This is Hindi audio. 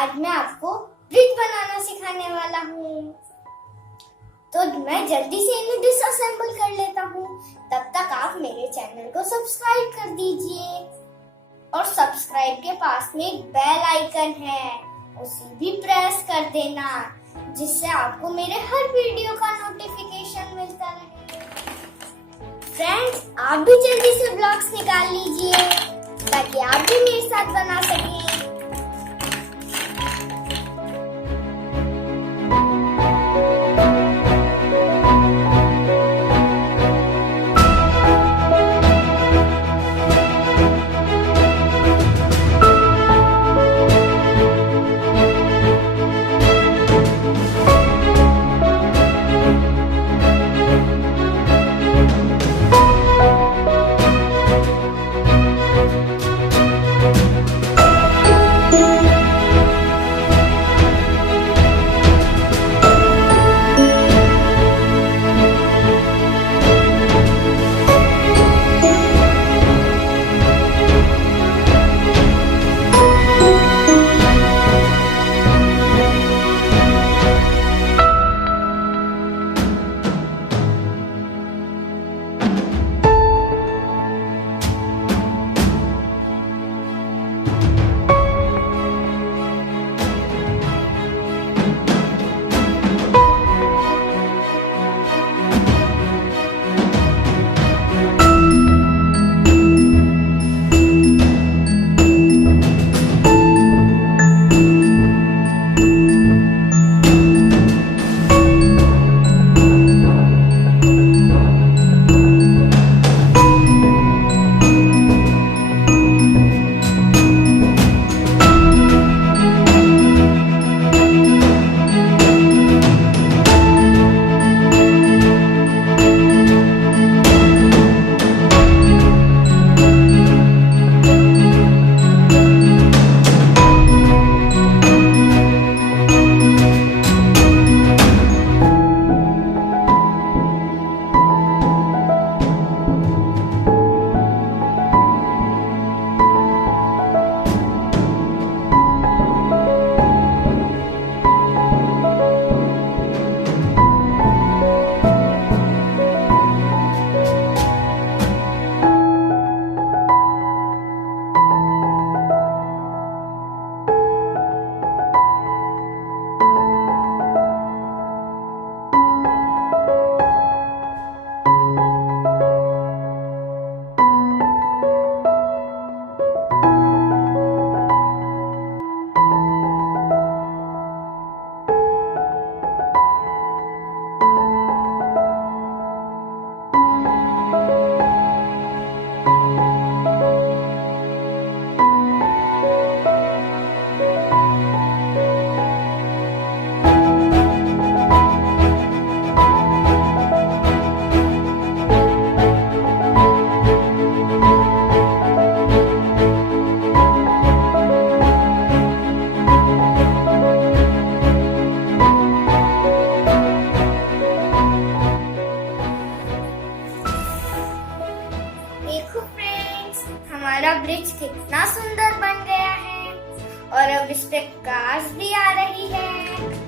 आज मैं आपको ब्रिज बनाना सिखाने वाला हूँ। तो मैं जल्दी से इन्हें डिसअसेंबल कर लेता हूँ। तब तक आप मेरे चैनल को सब्सक्राइब कर दीजिए और सब्सक्राइब के पास में एक बेल आइकन है, उसे भी प्रेस कर देना, जिससे आपको मेरे हर वीडियो का नोटिफिकेशन मिलता रहे। फ्रेंड्स, आप भी जल्दी से ब्लॉक्स निकाल लीजिए ताकि आप भी मेरे साथ बना सकें। देखो फ्रेंड्स, हमारा ब्रिज कितना सुंदर बन गया है और अब इस पे कार्स भी आ रही है।